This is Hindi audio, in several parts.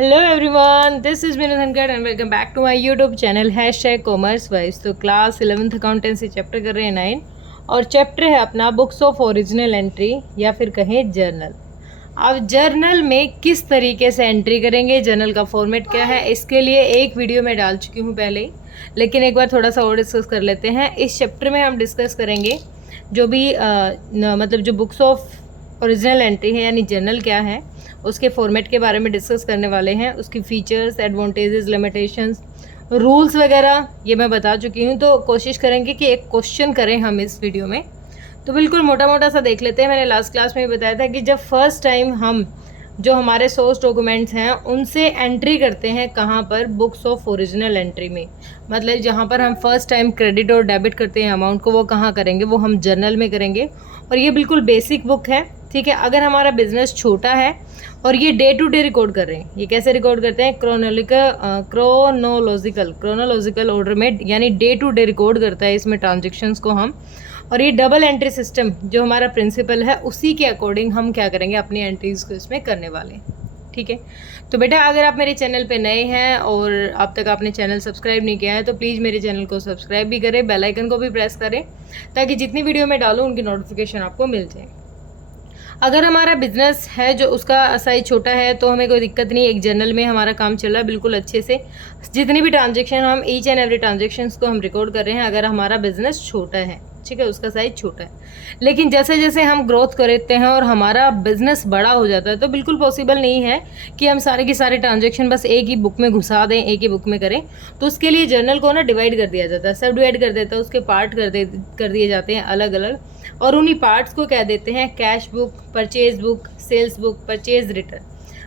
Hello everyone, this is Meenu Dhankhar and welcome back to my YouTube channel #commerce wise. तो क्लास 11th अकाउंटेंसी चैप्टर कर रहे हैं 9 और चैप्टर है अपना बुक्स ऑफ ओरिजिनल एंट्री या फिर कहें जर्नल। अब जर्नल में किस तरीके से एंट्री करेंगे, जर्नल का फॉर्मेट क्या है, इसके लिए एक वीडियो मैं डाल चुकी हूँ पहले ही, लेकिन एक बार थोड़ा सा और डिस्कस कर लेते हैं। इस चैप्टर में हम डिस्कस करेंगे जो भी मतलब जो बुक्स ऑफ ओरिजिनल एंट्री है यानी जर्नल क्या है, उसके फॉर्मेट के बारे में डिस्कस करने वाले हैं। उसकी फीचर्स, एडवांटेजेस, लिमिटेशंस, रूल्स वगैरह ये मैं बता चुकी हूँ। तो कोशिश करेंगे कि एक क्वेश्चन करें हम इस वीडियो में। तो बिल्कुल मोटा मोटा सा देख लेते हैं। मैंने लास्ट क्लास में बताया था कि जब फर्स्ट टाइम हम जो हमारे सोर्स डॉक्यूमेंट्स हैं उनसे एंट्री करते हैं कहाँ पर, बुक्स ऑफ ओरिजिनल एंट्री में, मतलब जहाँ पर हम फर्स्ट टाइम क्रेडिट और डेबिट करते हैं अमाउंट को, वो कहाँ करेंगे, वो हम जर्नल में करेंगे। और ये बिल्कुल बेसिक बुक है, ठीक है। अगर हमारा बिजनेस छोटा है और ये डे टू डे रिकॉर्ड कर रहे हैं, ये कैसे रिकॉर्ड करते हैं, क्रोनोलॉजिकल ऑर्डर में, यानी डे टू डे रिकॉर्ड करता है इसमें ट्रांजेक्शन्स को हम। और ये डबल एंट्री सिस्टम जो हमारा प्रिंसिपल है उसी के अकॉर्डिंग हम क्या करेंगे, अपनी एंट्रीज को इसमें करने वाले हैं, ठीक है। तो बेटा अगर आप मेरे चैनल पे नए हैं और अब तक आपने चैनल सब्सक्राइब नहीं किया है तो प्लीज़ मेरे चैनल को सब्सक्राइब भी करें, बेल आइकन को भी प्रेस करें ताकि जितनी वीडियो मैं डालूँ उनकी नोटिफिकेशन आपको मिल जाए। अगर हमारा बिजनेस है जो उसका साइज छोटा है तो हमें कोई दिक्कत नहीं, एक जर्नल में हमारा काम चल रहा है बिल्कुल अच्छे से। जितनी भी ट्रांजेक्शन हम ईच एंड एवरी ट्रांजेक्शन्स को हम रिकॉर्ड कर रहे हैं अगर हमारा बिजनेस छोटा है, ठीक है, उसका साइज छोटा है। लेकिन जैसे जैसे हम ग्रोथ करते हैं और हमारा बिजनेस बड़ा हो जाता है तो बिल्कुल पॉसिबल नहीं है कि हम सारे की सारे ट्रांजेक्शन बस एक ही बुक में घुसा दें, एक ही बुक में करें। तो उसके लिए जर्नल को ना डिवाइड कर दिया जाता है, सब डिवाइड कर देता है, उसके पार्ट कर दिए जाते हैं अलग अलग। और उन्हीं पार्ट्स को कह देते हैं cash book, purchase book, sales book, purchase return.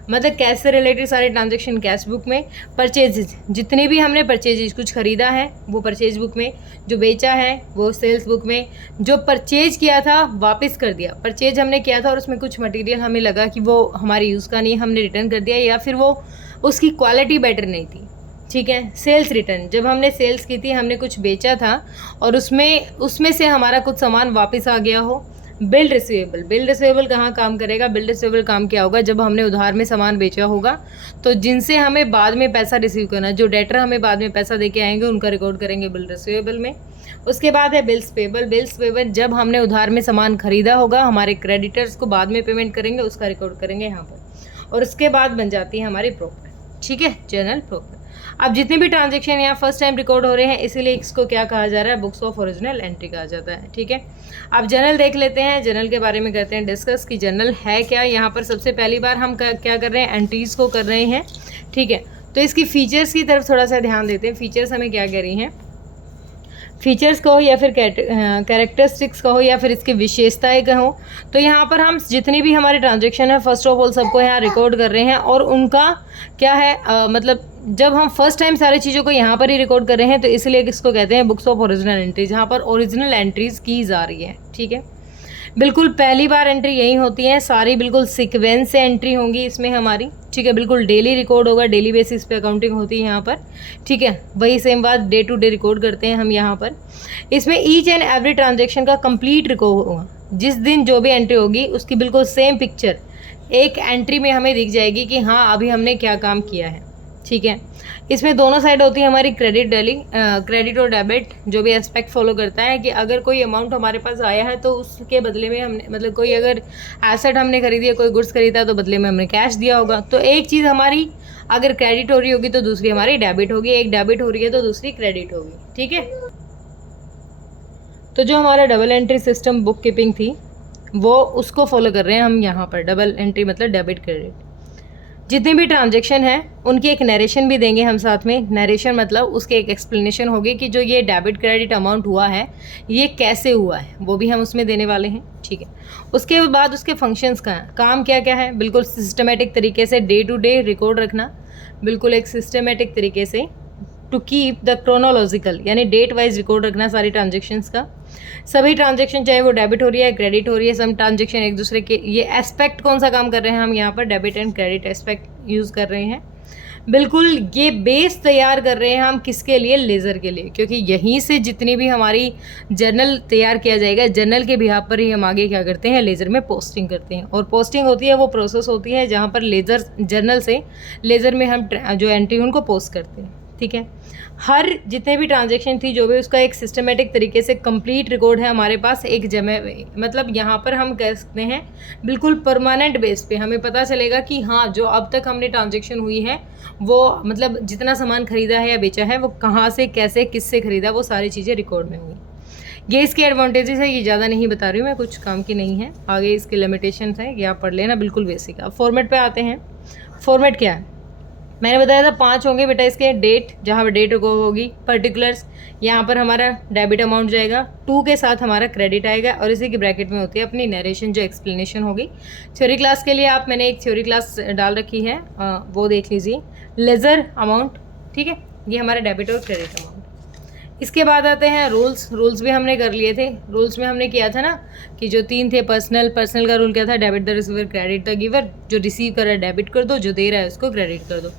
मतलब कैश से रिलेटेड सारे ट्रांजेक्शन कैश बुक में, परचेजेज जितने भी हमने परचेजेज कुछ खरीदा है वो परचेज बुक में, जो बेचा है वो सेल्स बुक में, जो परचेज किया था वापस कर दिया, परचेज हमने किया था और उसमें कुछ मटेरियल हमें लगा कि वो हमारे यूज़ का नहीं, हमने रिटर्न कर दिया या फिर वो उसकी क्वालिटी बेटर नहीं थी, ठीक है। सेल्स रिटर्न, जब हमने सेल्स की थी, हमने कुछ बेचा था और उसमें से हमारा कुछ सामान वापस आ गया हो। बिल रिसीवेबल कहाँ काम करेगा, बिल रिसीवेबल काम क्या होगा, जब हमने उधार में सामान बेचा होगा तो जिनसे हमें बाद में पैसा रिसीव करना, जो डेटर हमें बाद में पैसा देके आएंगे उनका रिकॉर्ड करेंगे बिल रिसीवेबल में। उसके बाद है बिल्स पेबल, जब हमने उधार में सामान खरीदा होगा, हमारे क्रेडिटर्स को बाद में पेमेंट करेंगे, उसका रिकॉर्ड करेंगे यहाँ पर। और उसके बाद बन जाती है हमारी प्रॉफिट, ठीक है, जर्नल प्रॉफिट। अब जितने भी ट्रांजेक्शन यहाँ फर्स्ट टाइम रिकॉर्ड हो रहे हैं इसीलिए इसको क्या कहा जा रहा है, बुक्स ऑफ ओरिजिनल एंट्री कहा जाता है, ठीक है। अब जर्नल देख लेते हैं, जर्नल के बारे में करते हैं डिस्कस कि जर्नल है क्या। यहाँ पर सबसे पहली बार हम क्या कर रहे हैं, एंट्रीज को कर रहे हैं, ठीक है। तो इसकी फीचर्स की तरफ थोड़ा सा ध्यान देते हैं। फीचर्स हमें क्या कह रही हैं, फीचर्स कहो या फिर कैरेक्टरिस्टिक्स कहो या फिर इसकी विशेषताएं कहो, तो यहाँ पर हम जितनी भी हमारे ट्रांजेक्शन है फर्स्ट ऑफ ऑल सबको यहाँ रिकॉर्ड कर रहे हैं। और उनका क्या है मतलब जब हम फर्स्ट टाइम सारी चीज़ों को यहाँ पर ही रिकॉर्ड कर रहे हैं तो इसलिए इसको कहते हैं बुक्स ऑफ ओरिजिनल एंट्रीज, जहाँ पर ओरिजिनल एंट्रीज की जा रही है, ठीक है। बिल्कुल पहली बार एंट्री यही होती है, सारी बिल्कुल सीक्वेंस से एंट्री होंगी इसमें हमारी, ठीक है। बिल्कुल डेली रिकॉर्ड होगा, डेली बेसिस पे अकाउंटिंग होती है यहाँ पर, ठीक है। वही सेम बात डे टू डे रिकॉर्ड करते हैं हम यहाँ पर। इसमें ईच एंड एवरी ट्रांजेक्शन का कंप्लीट रिकॉर्ड होगा, जिस दिन जो भी एंट्री होगी उसकी बिल्कुल सेम पिक्चर एक एंट्री में हमें दिख जाएगी कि हाँ अभी हमने क्या काम किया है, ठीक है। इसमें दोनों साइड होती है हमारी क्रेडिट और डेबिट, जो भी एस्पेक्ट फॉलो करता है कि अगर कोई अमाउंट हमारे पास आया है तो उसके बदले में हमने, मतलब कोई अगर एसेट हमने खरीदी है, कोई गुड्स खरीदा तो बदले में हमने कैश दिया होगा। तो एक चीज़ हमारी अगर क्रेडिट हो रही होगी तो दूसरी हमारी डेबिट होगी, एक डेबिट हो रही है तो दूसरी क्रेडिट होगी, ठीक है। तो जो हमारा double entry system book keeping थी वो उसको फॉलो कर रहे हैं हम यहाँ पर। डबल एंट्री मतलब डेबिट क्रेडिट, जितने भी ट्रांजेक्शन हैं उनकी एक नरेशन भी देंगे हम साथ में। नरेशन मतलब उसके एक एक्सप्लेनेशन होगी कि जो ये डेबिट क्रेडिट अमाउंट हुआ है ये कैसे हुआ है, वो भी हम उसमें देने वाले हैं, ठीक है। उसके बाद उसके फंक्शंस का काम क्या क्या है, बिल्कुल सिस्टमेटिक तरीके से डे टू डे रिकॉर्ड रखना, बिल्कुल एक सिस्टमेटिक तरीके से, टू कीप द क्रोनोलॉजिकल यानी डेट वाइज रिकॉर्ड रखना सारी ट्रांजेक्शन्स का। सभी ट्रांजेक्शन चाहे वो डेबिट हो रही है क्रेडिट हो रही है, सम ट्रांजेक्शन एक दूसरे के, ये एस्पेक्ट कौन सा काम कर रहे हैं हम यहाँ पर, debit and credit aspect use कर रहे हैं, बिल्कुल ये बेस तैयार कर रहे हैं हम किसके लिए, लेज़र के लिए, क्योंकि यहीं से जितनी भी हमारी जर्नल तैयार किया जाएगा, जर्नल के बिहाफ पर ही हम आगे क्या करते हैं, लेज़र में पोस्टिंग करते हैं। और पोस्टिंग होती है वो प्रोसेस होती है जहाँ पर लेज़र जर्नल से लेज़र में हम जो एंट्री उनको पोस्ट करते हैं। ठीक है, हर जितने भी ट्रांजैक्शन थी जो भी उसका एक सिस्टमेटिक तरीके से कंप्लीट रिकॉर्ड है हमारे पास एक जगह, मतलब यहाँ पर हम कह सकते हैं बिल्कुल परमानेंट बेस पे हमें पता चलेगा कि हाँ जो अब तक हमने ट्रांजैक्शन हुई है वो मतलब जितना सामान खरीदा है या बेचा है वो कहाँ से कैसे किससे खरीदा, वो सारी चीज़ें रिकॉर्ड में हुई। ये इसके एडवांटेजेस है, ये ज़्यादा नहीं बता रही हूँ मैं, कुछ काम की नहीं है। आगे इसके लिमिटेशंस हैं, ये आप पढ़ लेना, बिल्कुल बेसिक। अब फॉर्मेट पे आते हैं। फॉर्मेट क्या है, मैंने बताया था 5 होंगे बेटा इसके। डेट, जहाँ पर डेट होगी, पर्टिकुलर्स, यहाँ पर हमारा डेबिट अमाउंट जाएगा, 2 के साथ हमारा क्रेडिट आएगा, और इसी की ब्रैकेट में होती है अपनी नरेशन जो एक्सप्लेनेशन होगी। थ्योरी क्लास के लिए मैंने एक थ्योरी क्लास डाल रखी है, वो देख लीजिए। लेज़र अमाउंट, ठीक है, ये हमारा डेबिट और क्रेडिट अमाउंट। इसके बाद आते हैं रूल्स। रूल्स भी हमने कर लिए थे। रूल्स में हमने किया था ना कि जो 3 थे, पर्सनल का रूल क्या था, debit the receiver credit the giver, जो रिसीव कर रहा है डेबिट कर दो, जो दे रहा है उसको क्रेडिट कर दो।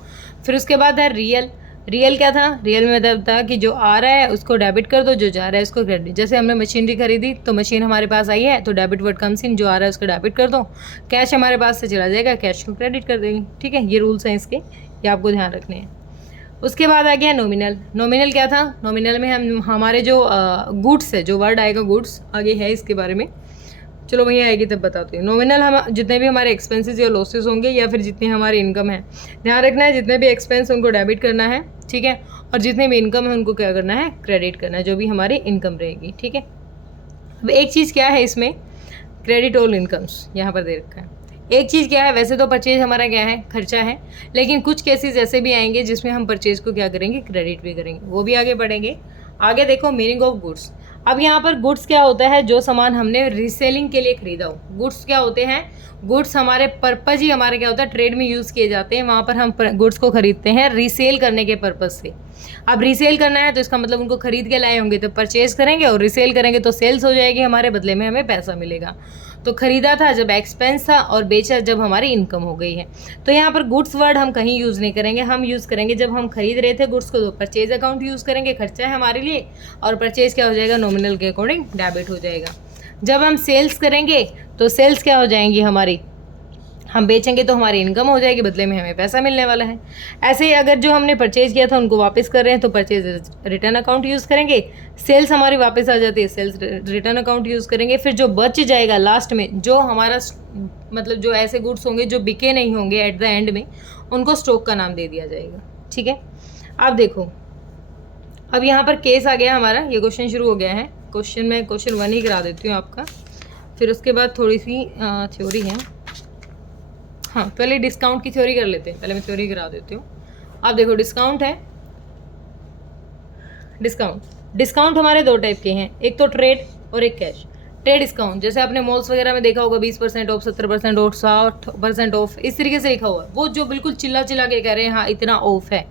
फिर उसके बाद है रियल। रियल क्या था, रियल में मतलब था कि जो आ रहा है उसको डेबिट कर दो, जो जा रहा है उसको क्रेडिट। जैसे हमने मशीनरी खरीदी तो मशीन हमारे पास आई है तो डेबिट वर्ड कम्स इन, जो आ रहा है उसको डेबिट कर दो। कैश हमारे पास से चला जाएगा, कैश को क्रेडिट कर देंगे। ठीक है, ये रूल्स हैं इसके, ये आपको ध्यान रखने हैं। उसके बाद आ गया नॉमिनल। नॉमिनल क्या था, नॉमिनल में हम हमारे जो गुड्स है, जो वर्ड आएगा गुड्स आगे है इसके बारे में, चलो वही आएगी तब बताती हूँ। नॉमिनल हम जितने भी हमारे एक्सपेंसेस या लॉसेस होंगे या फिर जितनी हमारी इनकम है, ध्यान रखना है जितने भी एक्सपेंस उनको डेबिट करना है, ठीक है, और जितने भी इनकम है उनको क्या करना है, क्रेडिट करना है, जो भी हमारी इनकम रहेगी। ठीक है, अब एक चीज़ क्या है इसमें, क्रेडिट ऑल इनकम्स यहाँ पर दे रखा है। एक चीज़ क्या है, वैसे तो परचेज हमारा क्या है, खर्चा है, लेकिन कुछ केसेस ऐसे भी आएंगे जिसमें हम परचेज को क्या करेंगे, क्रेडिट भी करेंगे, वो भी आगे बढ़ेंगे। आगे देखो मीनिंग ऑफ गुड्स। अब यहाँ पर गुड्स क्या होता है, जो सामान हमने रीसेलिंग के लिए खरीदा हो। गुड्स क्या होते हैं, गुड्स हमारे पर्पज़ ही हमारे क्या होता है, ट्रेड में यूज़ किए जाते हैं, वहाँ पर हम गुड्स को खरीदते हैं रीसेल करने के पर्पज़ से। अब रीसेल करना है तो इसका मतलब उनको खरीद के लाए होंगे तो परचेज करेंगे, और रीसेल करेंगे तो सेल्स हो जाएगी, हमारे बदले में हमें पैसा मिलेगा। तो खरीदा था जब एक्सपेंस था और बेचा जब हमारी इनकम हो गई है। तो यहाँ पर गुड्स वर्ड हम कहीं यूज़ नहीं करेंगे, हम यूज़ करेंगे जब हम खरीद रहे थे गुड्स को तो परचेज अकाउंट यूज़ करेंगे, खर्चा है हमारे लिए, और परचेज क्या हो जाएगा, नॉमिनल के अकॉर्डिंग डेबिट हो जाएगा। जब हम सेल्स करेंगे तो सेल्स क्या हो जाएंगी हमारी, हम बेचेंगे तो हमारी इनकम हो जाएगी, बदले में हमें पैसा मिलने वाला है। ऐसे ही अगर जो हमने परचेज किया था उनको वापस कर रहे हैं तो परचेज रिटर्न अकाउंट यूज़ करेंगे। सेल्स हमारी वापस आ जाती है, सेल्स रिटर्न अकाउंट यूज़ करेंगे। फिर जो बच जाएगा लास्ट में, जो हमारा मतलब जो ऐसे गुड्स होंगे जो बिके नहीं होंगे एट द एंड में, उनको स्टॉक का नाम दे दिया जाएगा। ठीक है, अब देखो, अब यहाँ पर केस आ गया हमारा, ये क्वेश्चन शुरू हो गया है। क्वेश्चन 1 ही करा देती हूँ आपका, फिर उसके बाद थोड़ी सी थ्योरी है। हाँ, पहले डिस्काउंट की थ्योरी कर लेते हैं, पहले मैं थ्योरी करा देती हूँ। अब देखो, डिस्काउंट है, डिस्काउंट हमारे 2 टाइप के हैं, एक तो ट्रेड और एक कैश। ट्रेड डिस्काउंट जैसे आपने मॉल्स वगैरह में देखा होगा, 20% ऑफ, 70% ऑफ, 60% ऑफ, इस तरीके से लिखा हुआ है, वो जो बिल्कुल चिल्ला के कह रहे हैं हाँ इतना ऑफ है।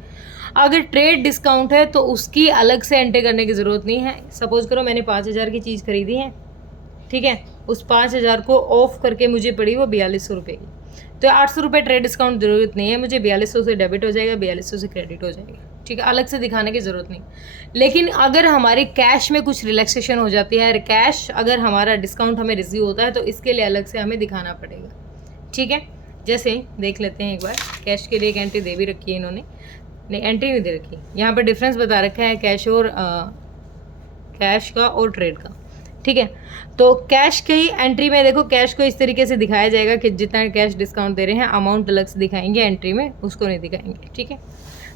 अगर ट्रेड डिस्काउंट है तो उसकी अलग से एंट्री करने की ज़रूरत नहीं है। सपोज करो मैंने 5,000 की चीज़ खरीदी है, ठीक है, उस 5,000 को ऑफ करके मुझे पड़ी वो 4200 रुपये की, तो 800 रुपये ट्रेड डिस्काउंट ज़रूरत नहीं है, मुझे 4200 से डेबिट हो जाएगा, 4200 से क्रेडिट हो जाएगा। ठीक है, अलग से दिखाने की ज़रूरत नहीं। लेकिन अगर हमारे कैश में कुछ रिलैक्सेशन हो जाती है, कैश अगर हमारा डिस्काउंट हमें रिसीव होता है तो इसके लिए अलग से हमें दिखाना पड़ेगा। ठीक है, जैसे देख लेते हैं एक बार, कैश के लिए एक एंट्री दे भी रखी है इन्होंने, नहीं एंट्री नहीं दे रखी, यहाँ पर डिफरेंस बता रखा है कैश का और ट्रेड का। ठीक है, तो कैश की एंट्री में देखो, कैश को इस तरीके से दिखाया जाएगा कि जितना कैश डिस्काउंट दे रहे हैं अमाउंट अलग से दिखाएंगे, एंट्री में उसको नहीं दिखाएंगे। ठीक है,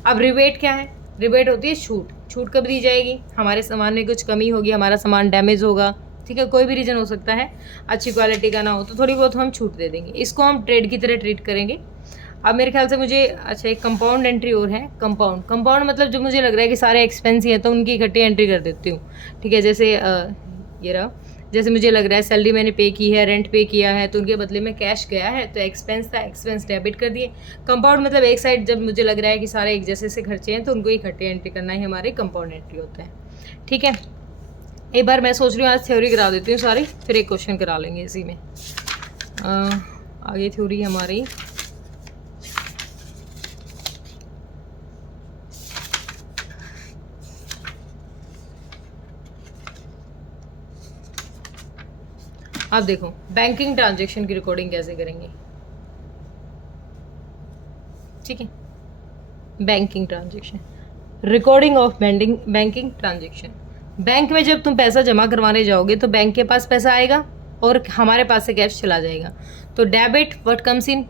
अब रिबेट क्या है, रिबेट होती है छूट। छूट कब दी जाएगी, हमारे सामान में कुछ कमी होगी, हमारा सामान डैमेज होगा, ठीक है, कोई भी रीज़न हो सकता है, अच्छी क्वालिटी का ना हो, तो थोड़ी बहुत हम छूट दे देंगे, इसको हम ट्रेड की तरह ट्रीट करेंगे। अब मेरे ख्याल से मुझे अच्छा एक कंपाउंड एंट्री और है। कंपाउंड मतलब जो मुझे लग रहा है कि सारे एक्सपेंस ही है तो उनकी इकट्ठी एंट्री कर देती हूँ। ठीक है, जैसे ये रहा, जैसे मुझे लग रहा है सैलरी मैंने पे की है, रेंट पे किया है, तो उनके बदले में कैश गया है, तो एक्सपेंस था, एक्सपेंस डेबिट कर दिए। कंपाउंड मतलब एक साइड जब मुझे लग रहा है कि सारे एक जैसे से खर्चे हैं तो उनको इकट्ठे एंट्री करना ही हमारे कंपाउंड एंट्री होता है। ठीक है, एक बार मैं सोच रही हूँ आज थ्योरी करा देती हूँ सारी, फिर एक क्वेश्चन करा लेंगे इसी में। आगे थ्योरी हमारी अब देखो बैंकिंग ट्रांजेक्शन की रिकॉर्डिंग कैसे करेंगे, ठीक है। Banking transaction, recording of banking transaction. Bank में जब तुम पैसा जमा करवाने जाओगे तो बैंक के पास पैसा आएगा और हमारे पास से कैश चला जाएगा। तो डेबिट व्हाट कम्स इन,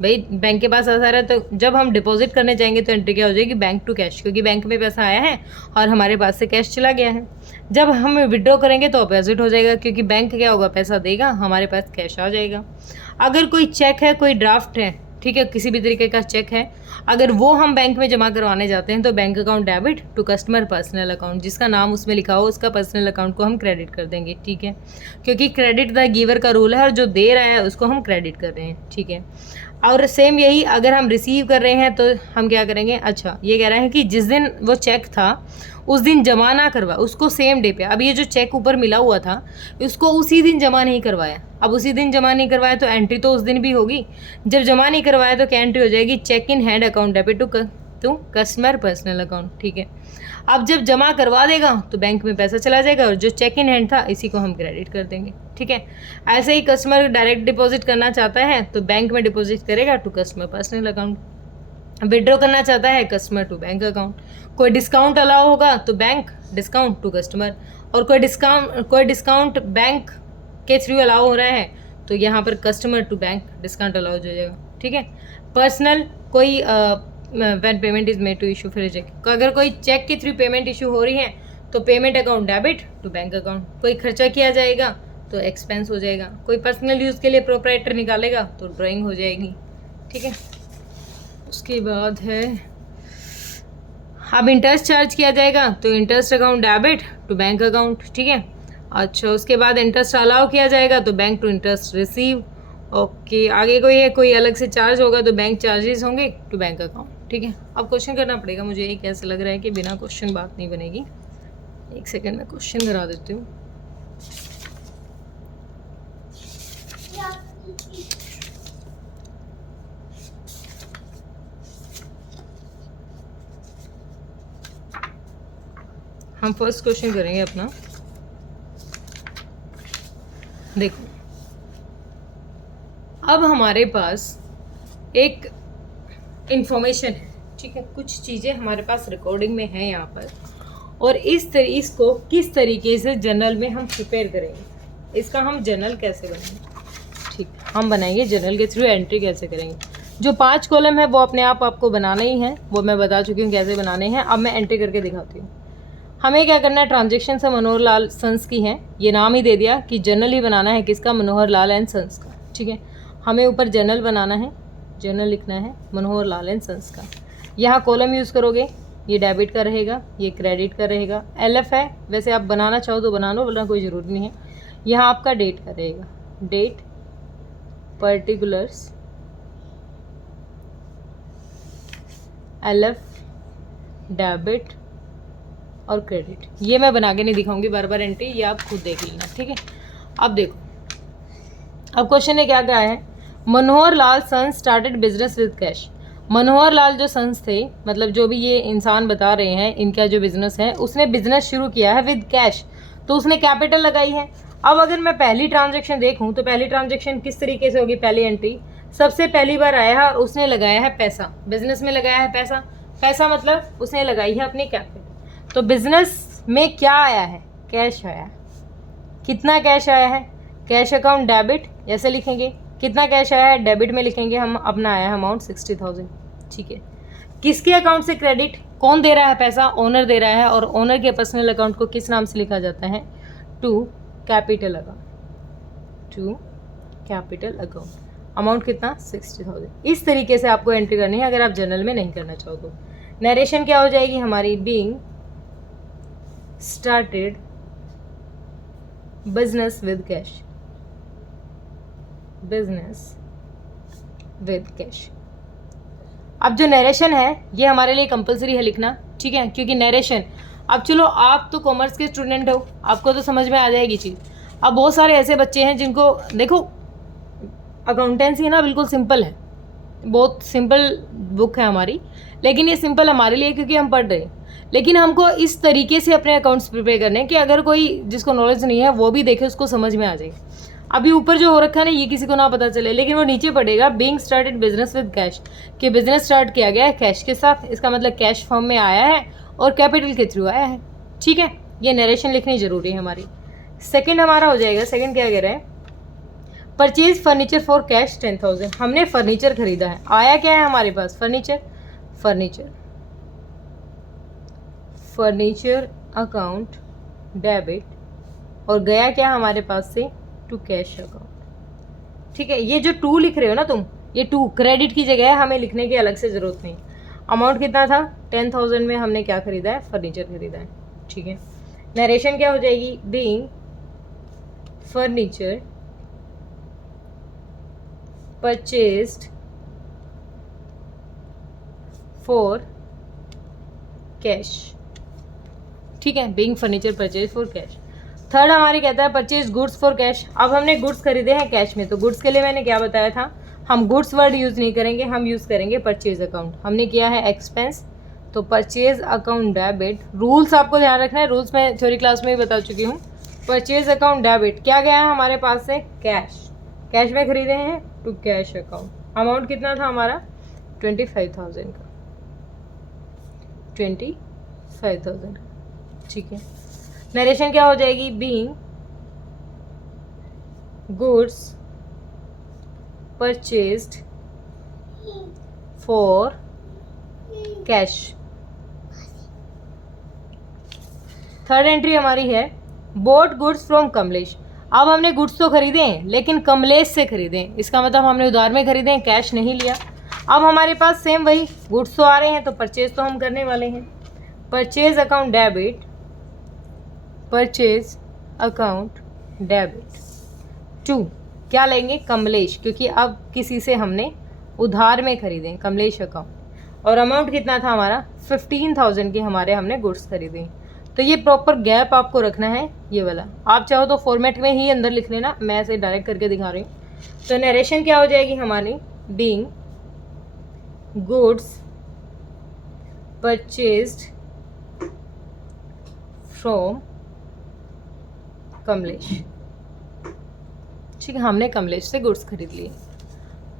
भाई बैंक के पास ऐसा रहा, तो जब हम डिपॉजिट करने जाएंगे तो एंट्री क्या हो जाएगी, बैंक टू कैश, क्योंकि बैंक में पैसा आया है और हमारे पास से कैश चला गया है। जब हम विड्रॉ करेंगे तो अपोजिट हो जाएगा, क्योंकि बैंक क्या होगा, पैसा देगा, हमारे पास कैश आ जाएगा। अगर कोई चेक है, कोई ड्राफ्ट है, ठीक है, किसी भी तरीके का चेक है, अगर वो हम बैंक में जमा करवाने जाते हैं तो bank account debit to customer personal account, जिसका नाम उसमें लिखा हो उसका पर्सनल अकाउंट को हम क्रेडिट कर देंगे, ठीक है, क्योंकि क्रेडिट द गिवर का रूल है और जो दे रहा है उसको हम क्रेडिट कर रहे हैं, ठीक है। और सेम यही अगर हम रिसीव कर रहे हैं तो हम क्या करेंगे, अच्छा ये कह रहे हैं कि जिस दिन वो चेक था उस दिन जमा ना करवा, उसको सेम डे पे, अब ये जो चेक ऊपर मिला हुआ था उसको उसी दिन जमा नहीं करवाया, अब उसी दिन जमा नहीं करवाया तो एंट्री तो उस दिन भी होगी। जब जमा नहीं करवाया तो क्या एंट्री हो जाएगी, cheque in hand account debit to customer personal account, ठीक है। अब जब जमा करवा देगा तो बैंक में पैसा चला जाएगा और जो चेक इन हैंड था इसी को हम क्रेडिट कर देंगे, ठीक है। ऐसे ही कस्टमर डायरेक्ट डिपॉजिट करना चाहता है तो बैंक में डिपॉजिट करेगा to customer personal account, withdraw करना चाहता है कस्टमर टू बैंक अकाउंट, कोई डिस्काउंट अलाउ होगा तो बैंक डिस्काउंट टू कस्टमर, और कोई डिस्काउंट बैंक के थ्रू अलाउ हो रहा है तो यहाँ पर customer to bank discount allow हो जाएगा, ठीक है। पर्सनल, कोई when payment is made to issue फिर चेक, अगर कोई चेक के थ्रू पेमेंट इशू हो रही है तो payment account debit to bank account, कोई खर्चा किया जाएगा तो एक्सपेंस हो जाएगा, कोई पर्सनल यूज़ के लिए प्रोप्राइटर निकालेगा तो ड्राइंग हो जाएगी, ठीक है। उसके बाद है अब इंटरेस्ट चार्ज किया जाएगा तो interest account debit to bank account, ठीक है। अच्छा उसके बाद इंटरेस्ट अलाउ किया जाएगा तो bank to interest receive, okay. आगे कोई है, कोई अलग से चार्ज होगा तो बैंक चार्जेस होंगे टू बैंक अकाउंट, ठीक है। अब क्वेश्चन करना पड़ेगा मुझे, ये कैसे लग रहा है कि बिना क्वेश्चन बात नहीं बनेगी। एक सेकेंड में क्वेश्चन करा देती हूँ। हम फर्स्ट क्वेश्चन करेंगे अपना, देखो अब हमारे पास एक इंफॉर्मेशन है, ठीक है, कुछ चीज़ें हमारे पास रिकॉर्डिंग में है यहाँ पर, और इसको किस तरीके से जर्नल में हम प्रिपेयर करेंगे, इसका हम जर्नल कैसे बनाएंगे, ठीक, हम बनाएंगे जर्नल के थ्रू एंट्री कैसे करेंगे। जो 5 कॉलम है वो अपने आप आपको बनाना ही है, वो मैं बता चुकी हूँ कैसे बनाने हैं। अब मैं एंट्री करके दिखाती हूँ। हमें क्या करना है, ट्रांजेक्शन से मनोहर लाल सन्स की है, ये नाम ही दे दिया कि जर्नल ही बनाना है किसका, मनोहर लाल एंड सन्स का, ठीक है। हमें ऊपर जर्नल बनाना है, जर्नल लिखना है मनोहर लाल एंड सन्स का। यहाँ कॉलम यूज़ करोगे, ये डेबिट का रहेगा, ये क्रेडिट का रहेगा। LF है, वैसे आप बनाना चाहो तो बना लो, वरना कोई ज़रूरी नहीं है। यहाँ आपका डेट का रहेगा, डेट, पर्टिकुलर्स, LF, डेबिट और क्रेडिट। ये मैं बना के नहीं दिखाऊंगी बार बार एंट्री, ये आप खुद देख लेना, ठीक है। अब देखो, अब क्वेश्चन ने क्या कहा है, Manohar Lal sons started business with cash. Manohar Lal जो सन्स थे, मतलब जो भी ये इंसान बता रहे हैं, इनका जो बिजनेस है, उसने बिजनेस शुरू किया है विद कैश, तो उसने कैपिटल लगाई है। अब अगर मैं पहली ट्रांजेक्शन देखूं तो पहली ट्रांजेक्शन किस तरीके से होगी, पहली एंट्री सबसे पहली बार आया है और उसने लगाया है पैसा, बिजनेस में लगाया है पैसा, पैसा मतलब उसने लगाई है अपनी कैपिटल। तो बिजनेस में क्या आया है, कैश आया है। कितना कैश आया है, कैश अकाउंट डेबिट, ऐसे लिखेंगे, कितना कैश आया है डेबिट में लिखेंगे हम, अपना आया है अमाउंट 60,000, ठीक है। किसके अकाउंट से क्रेडिट, कौन दे रहा है पैसा, ओनर दे रहा है, और ओनर के पर्सनल अकाउंट को किस नाम से लिखा जाता है, to capital account, to capital account. Amount कितना, 60,000। इस तरीके से आपको एंट्री करनी है अगर आप जर्नल में नहीं करना चाहो तो। नरेशन क्या हो जाएगी हमारी, being started business with cash, business with cash. अब जो नरेशन है ये हमारे लिए कंपलसरी है लिखना, ठीक है, क्योंकि नरेशन, अब चलो आप तो कॉमर्स के स्टूडेंट हो, आपको तो समझ में आ जाएगी चीज़। अब बहुत सारे ऐसे बच्चे हैं जिनको, देखो अकाउंटेंसी है ना, बिल्कुल सिंपल है, बहुत सिंपल बुक है हमारी, लेकिन ये सिंपल हमारे लिए क्योंकि हम पढ़ रहे हैं, लेकिन हमको इस तरीके से अपने अकाउंट्स प्रिपेयर करने हैं कि अगर कोई जिसको नॉलेज नहीं है वो भी देखे, उसको समझ में आ जाए। अभी ऊपर जो हो रखा है ना ये किसी को ना पता चले, लेकिन वो नीचे पड़ेगा being started business with cash, कि बिजनेस स्टार्ट किया गया है कैश के साथ, इसका मतलब कैश फॉर्म में आया है और कैपिटल के थ्रू आया है। ठीक है, ये नरेशन लिखनी जरूरी है हमारी। सेकंड हमारा हो जाएगा, सेकंड क्या कह रहे हैं, परचेज फर्नीचर फॉर कैश 10,000। हमने फर्नीचर खरीदा है, आया क्या है हमारे पास, फर्नीचर, फर्नीचर अकाउंट डेबिट, और गया क्या हमारे पास से, टू कैश अकाउंट। ठीक है, ये जो टू लिख रहे हो ना तुम, ये टू क्रेडिट की जगह है, हमें लिखने की अलग से जरूरत नहीं। अमाउंट कितना था, 10,000 में हमने क्या खरीदा है, फर्नीचर खरीदा है। ठीक है, नरेशन क्या हो जाएगी, being furniture purchased for cash. ठीक है, being furniture purchase for cash. Third हमारे कहता है परचेज गुड्स फॉर कैश। अब हमने गुड्स खरीदे हैं कैश में, तो गुड्स के लिए मैंने क्या बताया था, हम गुड्स वर्ड यूज़ नहीं करेंगे, हम यूज़ करेंगे परचेज अकाउंट। हमने किया है एक्सपेंस, तो परचेज अकाउंट डेबिट। रूल्स आपको ध्यान रखना है, रूल्स मैं थ्योरी क्लास में ही बता चुकी हूँ। परचेज अकाउंट डेबिट क्या गया है हमारे पास से, कैश, कैश में खरीदे हैं, टू कैश अकाउंट। अमाउंट कितना था हमारा, 25,000 का, 25,000 का। ठीक है, नरेशन क्या हो जाएगी, being goods purchased for cash. Third entry हमारी है बोट गुड्स फ्रॉम कमलेश। अब हमने गुड्स तो खरीदे हैं लेकिन कमलेश से खरीदे हैं, इसका मतलब हमने उधार में खरीदे हैं, कैश नहीं लिया। अब हमारे पास सेम वही गुड्स तो आ रहे हैं, तो परचेज तो हम करने वाले हैं। Purchase account debit, purchase account debit to क्या लेंगे, कमलेश, क्योंकि अब किसी से हमने उधार में खरीदे, कमलेश अकाउंट। और अमाउंट कितना था हमारा, 15,000 के हमारे हमने गुड्स खरीदे। तो ये प्रॉपर गैप आपको रखना है, ये वाला। आप चाहो तो फॉर्मेट में ही अंदर लिख लेना, मैं ऐसे डायरेक्ट करके दिखा रही हूँ। तो नरेशन क्या हो जाएगी हमारी, being goods purchased from Kamlesh. ठीक है, हमने कमलेश से गुड्स खरीद लिए।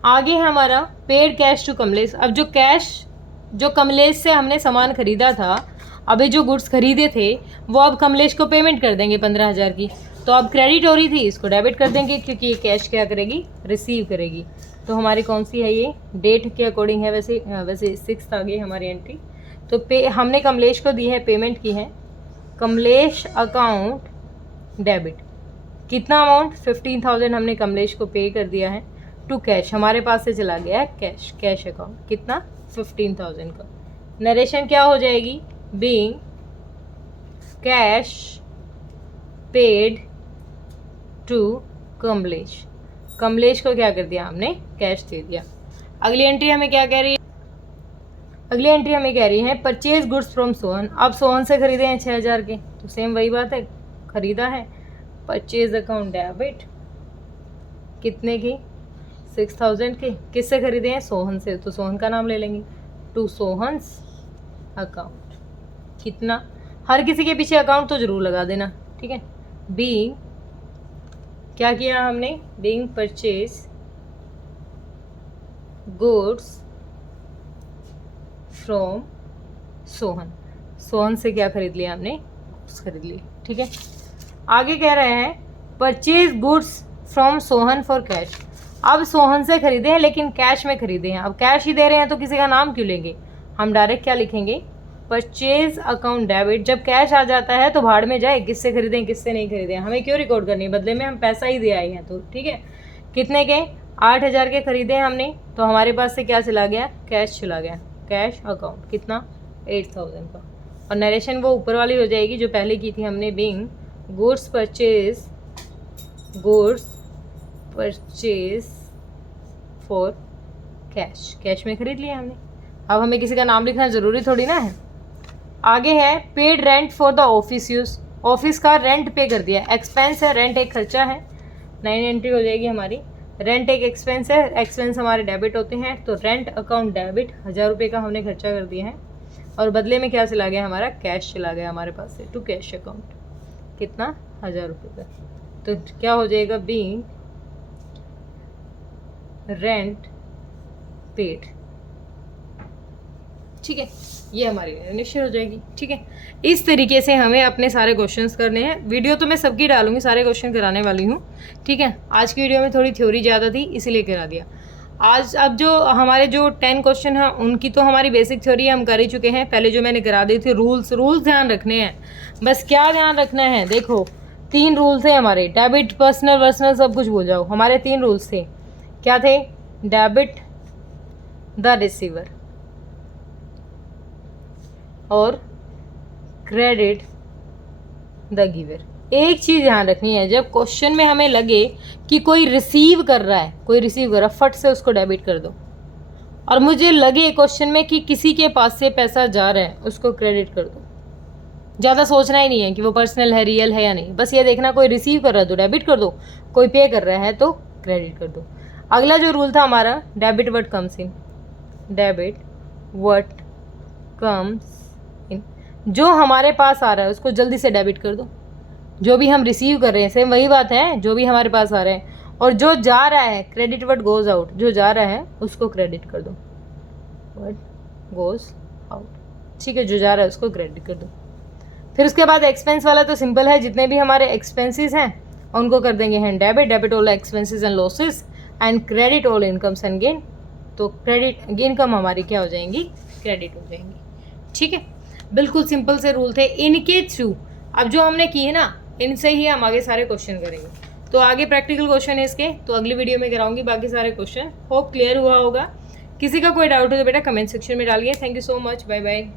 आगे है हमारा पेड कैश टू कमलेश। अब जो कैश जो कमलेश से हमने सामान खरीदा था, अभी जो गुड्स खरीदे थे वो अब कमलेश को पेमेंट कर देंगे 15,000 की। तो अब क्रेडिट हो रही थी, इसको डेबिट कर देंगे, क्योंकि ये कैश क्या करेगी, रिसीव करेगी। तो हमारी कौन सी है, ये डेट के अकॉर्डिंग है, वैसे 6 आ गई हमारी एंट्री। तो हमने कमलेश को दी है, पेमेंट की है, कमलेश अकाउंट डेबिट। कितना अमाउंट, 15,000 हमने कमलेश को पे कर दिया है, टू कैश, हमारे पास से चला गया है कैश, कैश अकाउंट कितना, 15,000 का। नरेशन क्या हो जाएगी, being cash paid to Kamlesh. Kamlesh को क्या कर दिया हमने, कैश दे दिया। अगली एंट्री हमें क्या कह रही है, अगली एंट्री हमें कह रही है परचेज गुड्स फ्रॉम सोहन। अब सोहन से खरीदे हैं 6,000 के, तो सेम वही बात है, खरीदा है, परचेज अकाउंट डेबिट कितने की, 6,000 के। किससे खरीदे हैं, सोहन से, तो सोहन का नाम ले लेंगे, टू सोहन्स अकाउंट। कितना, हर किसी के पीछे अकाउंट तो जरूर लगा देना, ठीक है। बीइंग क्या किया हमने, being purchase goods from Sohan. Sohan से क्या खरीद लिया हमने, गुड्स खरीद लिए, ठीक है। आगे कह रहे हैं purchase goods from Sohan for cash. अब सोहन से खरीदे हैं लेकिन कैश में खरीदे हैं, अब कैश ही दे रहे हैं तो किसी का नाम क्यों लेंगे, हम डायरेक्ट क्या लिखेंगे, परचेज अकाउंट डेबिट। जब कैश आ जाता है तो भाड़ में जाए, किससे खरीदें किससे नहीं खरीदें, हमें क्यों रिकॉर्ड करनी है, बदले में हम पैसा ही दे आए हैं, तो ठीक है। कितने के, 8,000 के खरीदे हैं हमने, तो हमारे पास से क्या चला गया, कैश चला गया, कैश अकाउंट कितना, 8,000 का। और नरेशन वो ऊपर वाली हो जाएगी जो पहले की थी हमने, being goods purchase for cash, cash में खरीद लिया हमने। अब हमें किसी का नाम लिखना ज़रूरी थोड़ी ना है। आगे है paid rent for the office use. Office का रेंट पे कर दिया, एक्सपेंस है, रेंट एक खर्चा है, 9 एंट्री हो जाएगी हमारी। रेंट एक एक्सपेंस है, एक्सपेंस हमारे डेबिट होते हैं, तो रेंट अकाउंट डेबिट 1,000 रुपये का हमने खर्चा कर दिया है, और बदले में क्या चला गया हमारा, कैश चला गया हमारे पास से, टू कैश अकाउंट कितना, 1,000 रुपये का। तो क्या हो जाएगा, बीइंग रेंट पेड। ठीक है, ये हमारी निश्चित हो जाएगी। ठीक है, इस तरीके से हमें अपने सारे क्वेश्चंस करने हैं। वीडियो तो मैं सबकी डालूंगी, सारे क्वेश्चन कराने वाली हूँ। ठीक है, आज की वीडियो में थोड़ी थ्योरी ज़्यादा थी इसीलिए करा दिया। आज अब जो हमारे जो 10 क्वेश्चन हैं उनकी तो हमारी बेसिक थ्योरी हम कर ही चुके हैं। पहले जो मैंने करा दी थी रूल्स ध्यान रखने हैं। बस क्या ध्यान रखना है, देखो 3 रूल्स थे हमारे, डेबिट, पर्सनल, वर्सनल सब कुछ भूल जाओ। हमारे 3 रूल्स थे, क्या थे? डेबिट द रिसीवर और क्रेडिट द गिवर। एक चीज़ ध्यान रखनी है, जब क्वेश्चन में हमें लगे कि कोई रिसीव कर रहा है, फट से उसको डेबिट कर दो। और मुझे लगे क्वेश्चन में कि किसी के पास से पैसा जा रहा है, उसको क्रेडिट कर दो। ज़्यादा सोचना ही नहीं है कि वो पर्सनल है, रियल है या नहीं, बस ये देखना कोई रिसीव कर रहा है तो डेबिट कर दो, कोई पे कर रहा है तो क्रेडिट कर दो। अगला जो रूल था हमारा, debit what comes in, debit what comes in, जो हमारे पास आ रहा है उसको जल्दी से डेबिट कर दो। जो भी हम रिसीव कर रहे हैं, सेम वही बात है, जो भी हमारे पास आ रहा है। और जो जा रहा है, क्रेडिट व्हाट गोज आउट, जो जा रहा है उसको क्रेडिट कर दो, व्हाट गोज आउट। ठीक है, जो जा रहा है उसको क्रेडिट कर दो। फिर उसके बाद एक्सपेंस वाला तो सिंपल है, जितने भी हमारे एक्सपेंसेस हैं उनको कर देंगे हैं debit, debit all expenses and losses and credit all incomes and gain. तो क्रेडिट इनकम हमारी क्या हो जाएंगी, क्रेडिट हो जाएंगी। ठीक है, बिल्कुल सिंपल से रूल थे। इनके थ्रू अब जो हमने किए ना, इनसे ही हम आगे सारे क्वेश्चन करेंगे। तो आगे प्रैक्टिकल क्वेश्चन है इसके, तो अगली वीडियो में कराऊंगी बाकी सारे क्वेश्चन। होप क्लियर हुआ होगा। किसी का कोई डाउट हो तो बेटा कमेंट सेक्शन में डालिए। Thank you so much, bye bye.